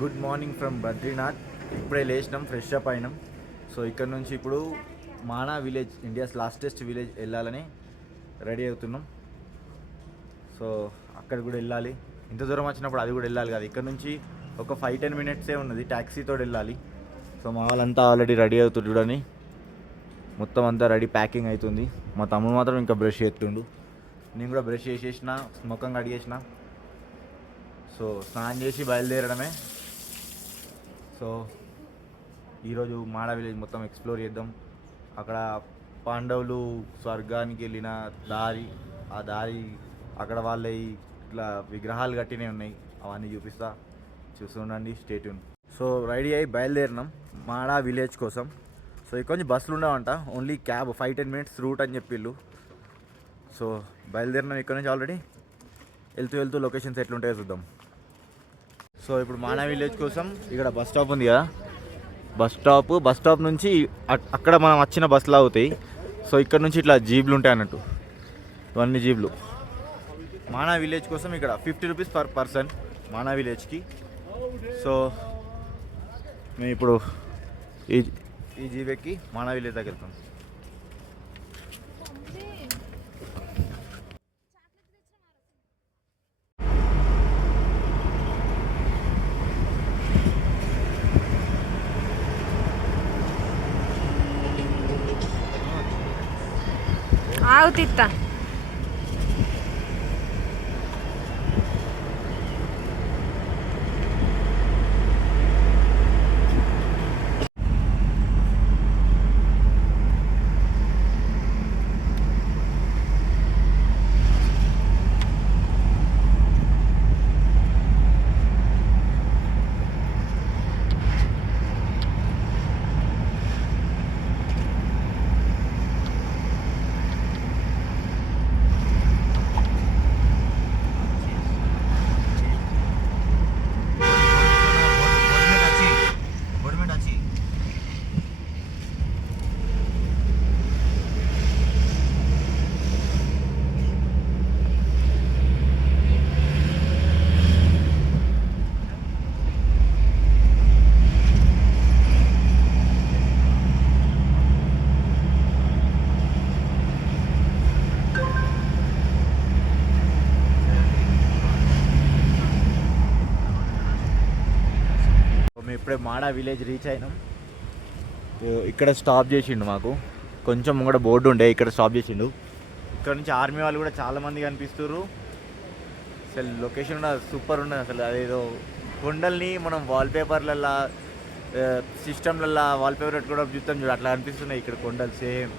Good morning from Badrinath. ఇప్పుడే లేచినాం, fresh up అయినాం. So ఇక్కడ నుంచి ఇప్పుడు మానా విలేజ్, ఇండియాస్ లాస్టెస్ట్ విలేజ్ వెళ్ళాలని రెడీ అవుతున్నాం. సో అక్కడ కూడా వెళ్ళాలి. ఇంత దూరం వచ్చినప్పుడు అది కూడా వెళ్ళాలి కదా. ఇక్కడ నుంచి ఒక 5-10 మినిట్సే ఉన్నది, ట్యాక్సీతో వెళ్ళాలి. సో మా వాళ్ళంతా ఆల్రెడీ రెడీ అవుతుంది చూడని, మొత్తం అంతా రెడీ, ప్యాకింగ్ అవుతుంది. మా తమ్ముడు మాత్రం ఇంకా బ్రష్ చేస్తుండు. నేను కూడా బ్రష్ చేసేసిన, ముఖం కడిగేసిన. సో స్నానం చేసి బయలుదేరడమే. సో ఈరోజు మాడా విలేజ్ మొత్తం ఎక్స్ప్లోర్ చేద్దాం. అక్కడ పాండవులు స్వర్గానికి వెళ్ళిన దారి, ఆ దారి అక్కడ వాళ్ళ ఇట్లా విగ్రహాలు కట్టినవి ఉన్నాయి, అవన్నీ చూపిస్తా, చూస్తుండండి, స్టే ట్యూన్. సో రెడీ అయ్యి బయలుదేరినాం మాడా విలేజ్ కోసం. సో ఇక్కడ నుంచి బస్సులు ఉండవంట, ఓన్లీ క్యాబ్, 5-10 మినిట్స్ రూట్ అని చెప్పిళ్ళు. సో బయలుదేరినాం ఇక్కడ నుంచి. ఆల్రెడీ వెళ్తూ లొకేషన్స్ ఎట్లుంటాయో చూద్దాం. సో ఇప్పుడు మానా విలేజ్ కోసం ఇక్కడ బస్ స్టాప్ ఉంది కదా, బస్ స్టాప్ నుంచి అక్కడ మనం వచ్చిన బస్సులు అవుతాయి. సో ఇక్కడ నుంచి ఇట్లా జీబ్లు ఉంటాయి అన్నట్టు, ఇవన్నీ జీబ్లు. మానా విలేజ్ కోసం ఇక్కడ 50 రూపీస్ పర్ పర్సన్ మానా విలేజ్కి. సో మేము ఇప్పుడు ఈ జీబ్ ఎక్కి మానా విలేజ్ దగ్గర వెళ్తాం. ఆగు తిత్తా. ఇప్పుడే మాడా విలేజ్ రీచ్ అయినాం. ఇక్కడ స్టాప్ చేసిండు, మాకు కొంచెం కూడా బోర్డు ఉండే, ఇక్కడ స్టాప్ చేసిండు. ఇక్కడ నుంచి ఆర్మీ వాళ్ళు కూడా చాలామంది కనిపిస్తున్నారు. అసలు లొకేషన్ కూడా సూపర్ ఉన్నది. అసలు అదేదో కొండల్ని మనం వాల్పేపర్లల్లో, సిస్టమ్లల్లో వాల్పేపర్ పెట్టుకోవడం చూస్తాం చూడు, అట్లా అనిపిస్తున్నాయి ఇక్కడ కొండలు సేమ్.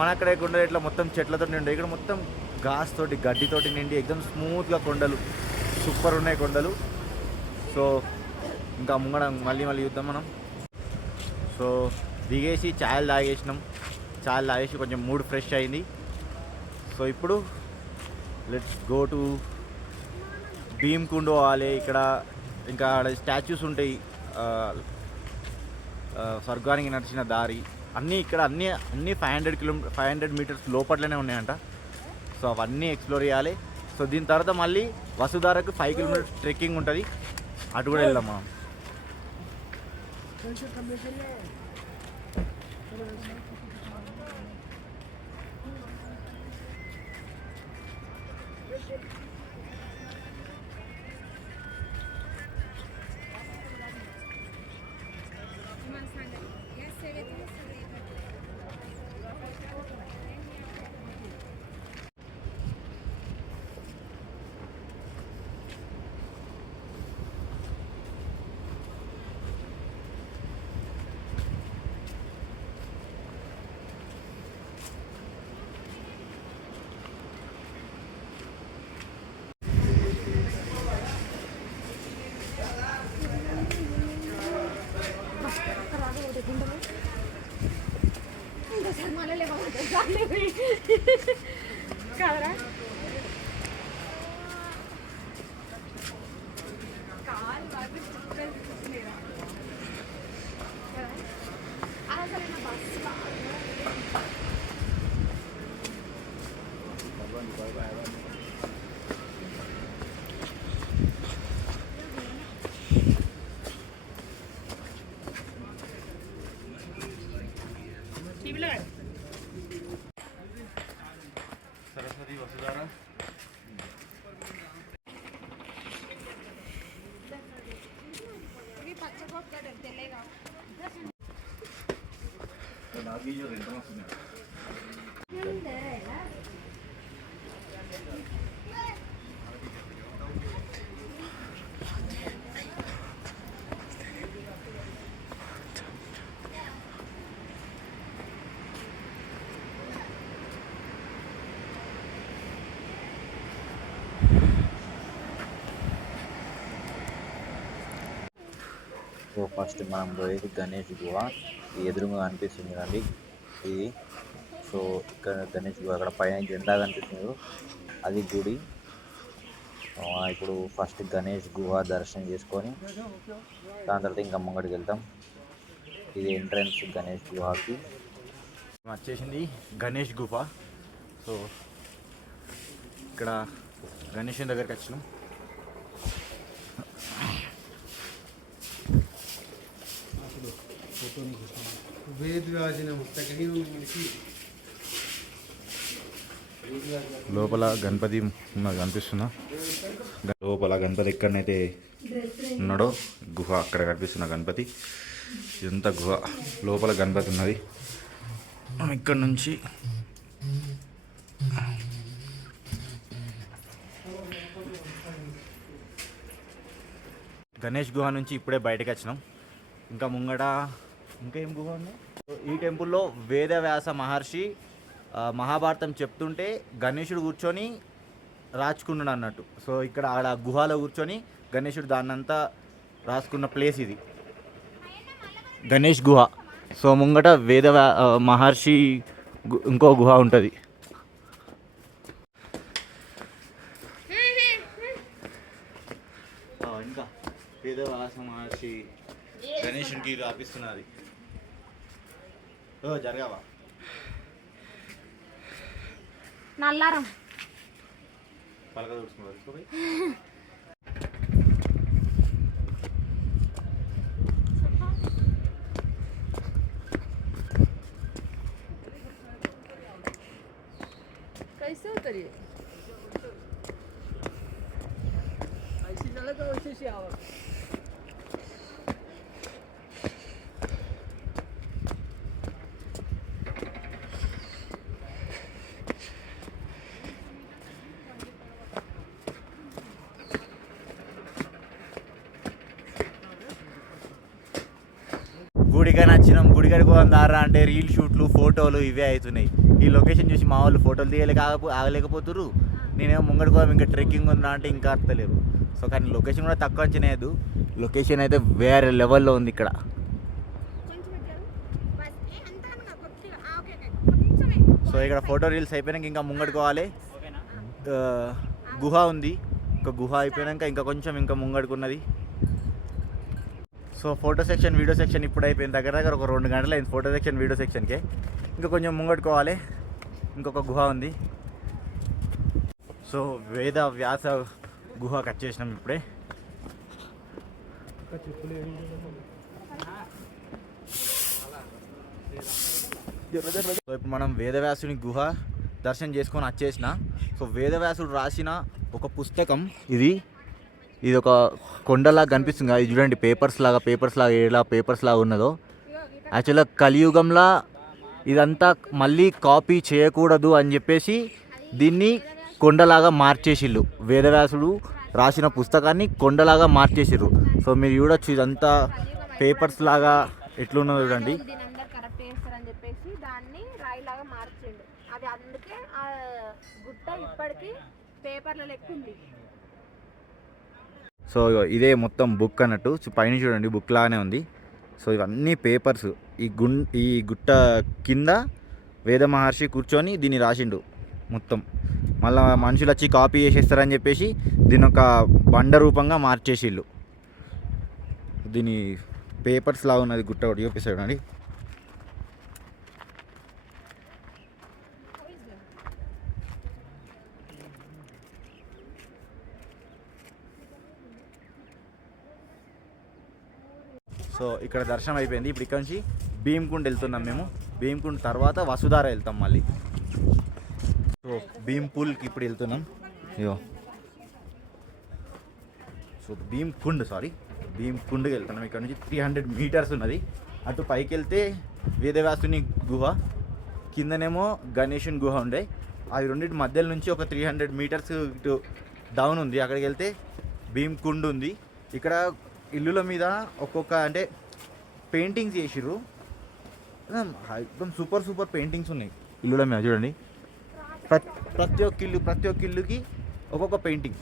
మన అక్కడ కొండలు ఇట్లా మొత్తం చెట్లతో నిండి, ఇక్కడ మొత్తం ఘాస్ తోటి, గడ్డితోటి నిండి ఎక్దమ్ స్మూత్గా కొండలు, సూపర్ ఉన్నాయి కొండలు. సో ఇంకా ముంగడ మళ్ళీ చూద్దాం మనం. సో దిగేసి ఛాయలు తాగేసి కొంచెం మూడ్ ఫ్రెష్ అయింది. సో ఇప్పుడు లెట్స్ గో టు భీమ్కుండ్ పోవాలి. ఇక్కడ ఇంకా స్టాచ్యూస్ ఉంటాయి, స్వర్గానికి నడిచిన దారి అన్నీ ఇక్కడ అన్నీ 500 మీటర్స్ లోపట్లోనే ఉన్నాయంట. సో అవన్నీ ఎక్స్ప్లోర్ చేయాలి. సో దీని తర్వాత మళ్ళీ వసుధారకు 5 కిలోమీటర్స్ ట్రెక్కింగ్ ఉంటుంది, అటు కూడా వెళ్దాం మనం. కాదరా సో ఫస్ట్ మనం పోయేది గణేష్ గుహ. ఈ ఎదురుగా కనిపిస్తుంది కదండి ఇది. సో ఇక్కడ గణేష్ గుహ అక్కడ పైన జెండా కనిపిస్తుంది, అది గుడి. ఇప్పుడు ఫస్ట్ గణేష్ గుహ దర్శనం చేసుకొని దాని తర్వాత ఇంకా ముంగడికి వెళ్తాం. ఇది ఎంట్రన్స్ గణేష్ గుహకి. వచ్చేసింది గణేష్ గుహ. సో ఇక్కడ గణేష్ దగ్గరికి వచ్చినాం. లోపల గణపతి ఉన్నది కనిపిస్తుందా? లోపల గణపతి ఎక్కడనైతే ఉన్నాడో గుహ అక్కడ కనిపిస్తున్న గణపతి. ఇదంతా గుహ, లోపల గణపతి ఉన్నది. ఇక్కడ నుంచి గణేష్ గుహ నుంచి ఇప్పుడే బయటకు వచ్చినాం. ఇంకా ముంగట ఇంకా ఏం గుహ ఉంది? ఈ టెంపుల్లో వేదవ్యాస మహర్షి మహాభారతం చెప్తుంటే గణేశుడు కూర్చొని రాచుకున్నాడు అన్నట్టు. సో ఇక్కడ ఆడ గుహలో కూర్చొని గణేశుడు దాన్నంతా రాసుకున్న ప్లేస్ ఇది, గణేష్ గుహ. సో ముంగట మహర్షి ఇంకో గుహ ఉంటుంది. ఇంకా వేదవ్యాస మహర్షి గణేశునికి రాపిస్తున్నది. జరగావా నల్లారం పలక చూసుకున్నారు. कैसे उतरिए ऐसी नल तो वैसे से आओ. గుడిగా నచ్చినాం. గుడిగడికి పోదారా అంటే రీల్ షూట్లు ఫోటోలు ఇవే అవుతున్నాయి. ఈ లొకేషన్ చూసి మా వాళ్ళు ఫోటోలు తీయలేక ఆగలేకపోతున్నారు. నేనేమో ముంగడికి పోదాం ఇంకా ట్రెక్కింగ్ ఉందా అంటే ఇంకా అర్థలేదు. సో కానీ లొకేషన్ కూడా తక్కువ అంచనేయదు. లొకేషన్ అయితే వేరే లెవెల్లో ఉంది ఇక్కడ. సో ఇక్కడ ఫోటో రీల్స్ అయిపోయినాక ఇంకా ముంగడికి పోవాలి. గుహ ఉంది, ఇంకా గుహ అయిపోయాక ఇంకా కొంచెం ఇంకా ముంగడుకున్నది. So photo section video section ఇప్పుడు అయిపోయింది. దగ్గర దగ్గర ఒక 2 గంటలు అయింది ఫోటో సెక్షన్ వీడియో సెక్షన్కే. ఇంకా కొంచెం ముంగట్టుకోవాలి, ఇంకొక గుహ ఉంది. సో వేద వ్యాస గుహకి వచ్చేసినాం ఇప్పుడే. సో ఇప్పుడు మనం వేదవ్యాసుని గుహ దర్శనం చేసుకొని వచ్చేసిన. సో వేదవ్యాసుడు రాసిన ఒక పుస్తకం ఇది. ఇది ఒక కొండలాగా కనిపిస్తుంది కదా, ఇది చూడండి పేపర్స్ లాగా ఎలా పేపర్స్ లాగా ఉన్నదో. యాక్చువల్గా కలియుగంలో ఇదంతా మళ్ళీ కాపీ చేయకూడదు అని చెప్పేసి దీన్ని కొండలాగా మార్చేసిళ్ళు. వేదవ్యాసుడు రాసిన పుస్తకాన్ని కొండలాగా మార్చేసిర్రు. సో మీరు చూడొచ్చు ఇదంతా పేపర్స్ లాగా ఎట్లున్నదో చూడండి. అది అందుకే ఆ గుట్ట ఇప్పటికీ పేపర్ల లెక్క ఉంది. సో ఇదే మొత్తం బుక్ అన్నట్టు, పైన చూడండి బుక్ లాగానే ఉంది. సో ఇవన్నీ పేపర్స్. ఈ గుట్ట కింద వేద మహర్షి కూర్చొని దీన్ని రాసిండు మొత్తం. మళ్ళీ మనుషులు వచ్చి కాపీ చేసేస్తారని చెప్పేసి దీని ఒక బండ రూపంగా మార్చేసిళ్ళు. దీని పేపర్స్ లాగా ఉన్నది గుట్ట ఒకటి చూపిస్తాడు అండి. సో ఇక్కడ దర్శనం అయిపోయింది. ఇప్పుడు ఇక్కడ నుంచి భీమ్కుండ్ వెళ్తున్నాం మేము. భీమ్కుండ్ తర్వాత వసుధార వెళ్తాం మళ్ళీ. సో భీంపూల్కి ఇప్పుడు వెళ్తున్నాం. ఇగో సో భీమ్కుండ్ భీమ్కుండ్కి వెళ్తున్నాం. ఇక్కడ నుంచి 300 మీటర్స్ ఉన్నది. అటు పైకి వెళ్తే వేదవ్యాసుని గుహ, కిందనేమో గణేషుని గుహ ఉండే. అవి రెండింటి మధ్యలో నుంచి ఒక 300 మీటర్స్ ఇటు డౌన్ ఉంది. అక్కడికి వెళ్తే భీమ్కుండ్ ఉంది. ఇక్కడ ఇల్లుల మీద ఒక్కొక్క అంటే పెయింటింగ్స్ చేసిర్రు. एकदम సూపర్ పెయింటింగ్స్ ఉన్నాయి ఇల్లుల మీద. చూడండి, ప్రతి ఒక్క ఇల్లుకి ఒక్కొక్క పెయింటింగ్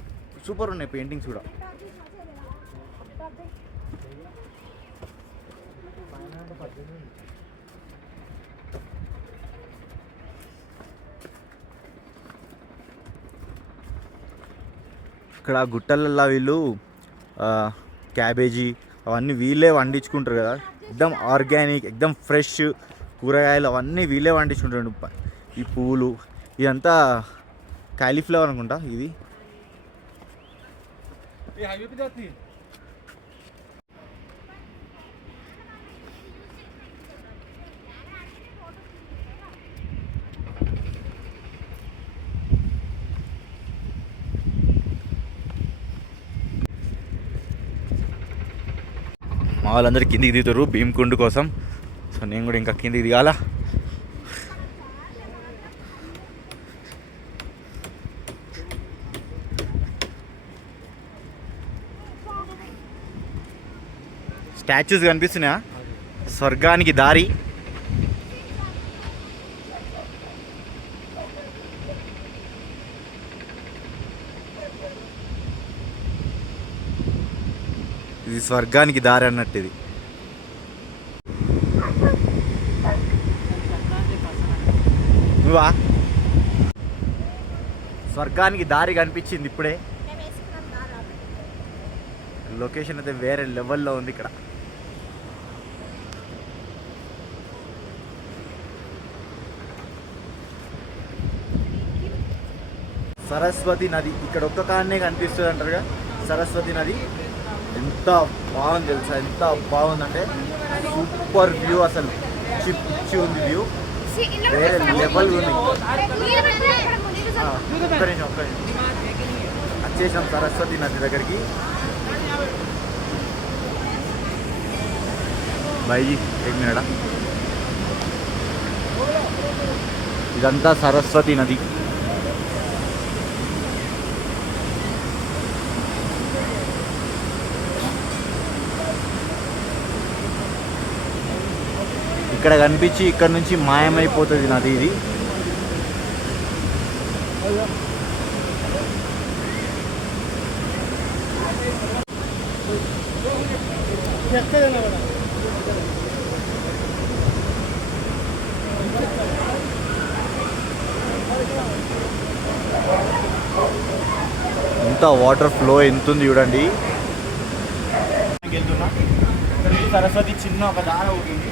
సూపర్ ఉన్నాయి. పెయింటింగ్స్ కూడా ఇక్కడ గుట్టలల్లో వీళ్ళు క్యాబేజీ అవన్నీ వీళ్ళే వండించుకుంటారు కదా. ఎక్దమ్ ఆర్గానిక్, ఎక్దమ్ ఫ్రెష్ కూరగాయలు అవన్నీ వీళ్ళే వండించుకుంటారు. ఈ పువ్వులు ఇదంతా కాలీఫ్లవర్ అనుకుంటా. ఇది మా వాళ్ళందరూ కిందికి దిగుతారు భీమ్కుండ్ కోసం. సో నేను కూడా ఇంకా కిందికి దిగాల. స్టాచ్యూస్ కనిపిస్తున్నాయా? స్వర్గానికి దారి. ఇది స్వర్గానికి దారి అన్నట్టు. ఇది నువ్వా? స్వర్గానికి దారి కనిపించింది ఇప్పుడే. లొకేషన్ అయితే వేరే లెవెల్లో ఉంది ఇక్కడ. సరస్వతి నది ఇక్కడ ఒక్క కాడనే కనిపిస్తుంది అంటారుగా. సరస్వతి నది ఎంత బాగుంది తెలుసా, ఎంత బాగుందంటే సూపర్ వ్యూ. అసలు పిచ్చి ఉంది వ్యూ, వేరే లెవెల్ ఉంది. ఒక్క నిమిషం వచ్చేసాం సరస్వతి నది దగ్గరికి. బైజీ एक मिनट. ఇదంతా సరస్వతి నది. ఇక్కడ కనిపించి ఇక్కడ నుంచి మాయమైపోతుంది నది. ఇది ఎంత వాటర్ ఫ్లో ఎంత ఉంది చూడండి. వెళ్తున్నా సరస్వతి చిన్న ఒక దార ఉంటుంది.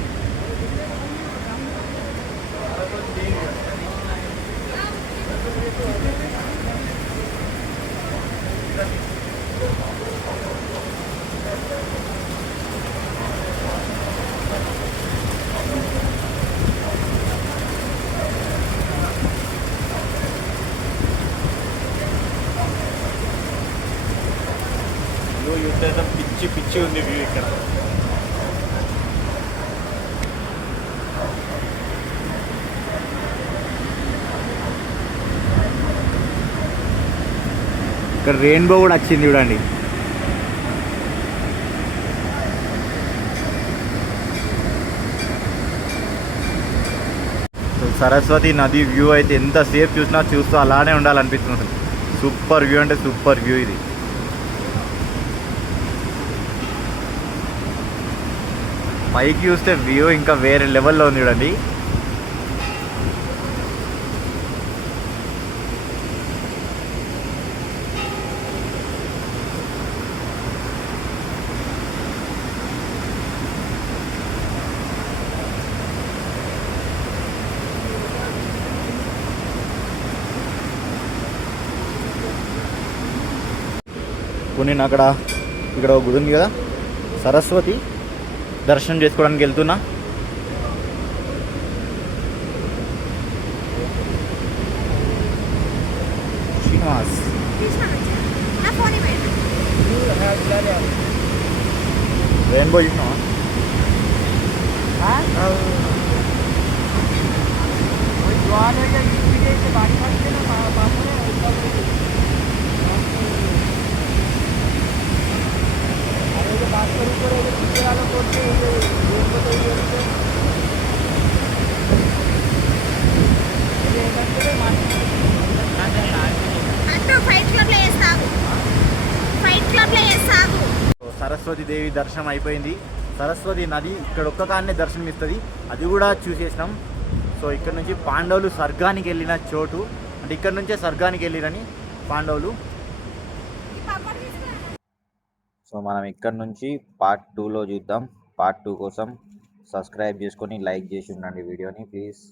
పిచ్చి పిచ్చి ఉంది వ్యూ ఇక్కడ. ఇక్కడ రెయిన్బో కూడా వచ్చింది చూడండి. సరస్వతి నది వ్యూ అయితే ఎంత సేఫ్ చూస్తూ అలానే ఉండాలనిపిస్తుంది. సూపర్ వ్యూ అంటే సూపర్ వ్యూ. ఇది పైకి చూస్తే వ్యూ ఇంకా వేరే లెవెల్లో ఉంది చూడండి. నేను అక్కడ ఇక్కడ ఒక గుడి ఉంది కదా, సరస్వతి దర్శనం చేసుకోవడానికి వెళ్తున్నా. శ్రీనివాస్ రెయిన్బో చూసినావా? సరస్వతి దేవి దర్శనం అయిపోయింది. సరస్వతి నది ఇక్కడ ఒక్క కాడనే దర్శనం ఇస్తుంది, అది కూడా చూసేసినాం. సో ఇక్కడ నుంచి పాండవులు స్వర్గానికి వెళ్ళిన చోటు, అంటే ఇక్కడ నుంచే స్వర్గానికి వెళ్ళిరని పాండవులు. సో మనం ఇక్కడ నుంచి పార్ట్ 2లో చూద్దాం. పార్ట్ 2 కోసం సబ్స్క్రైబ్ చేసుకొని లైక్ చేసి ఉండండి వీడియోని ప్లీజ్.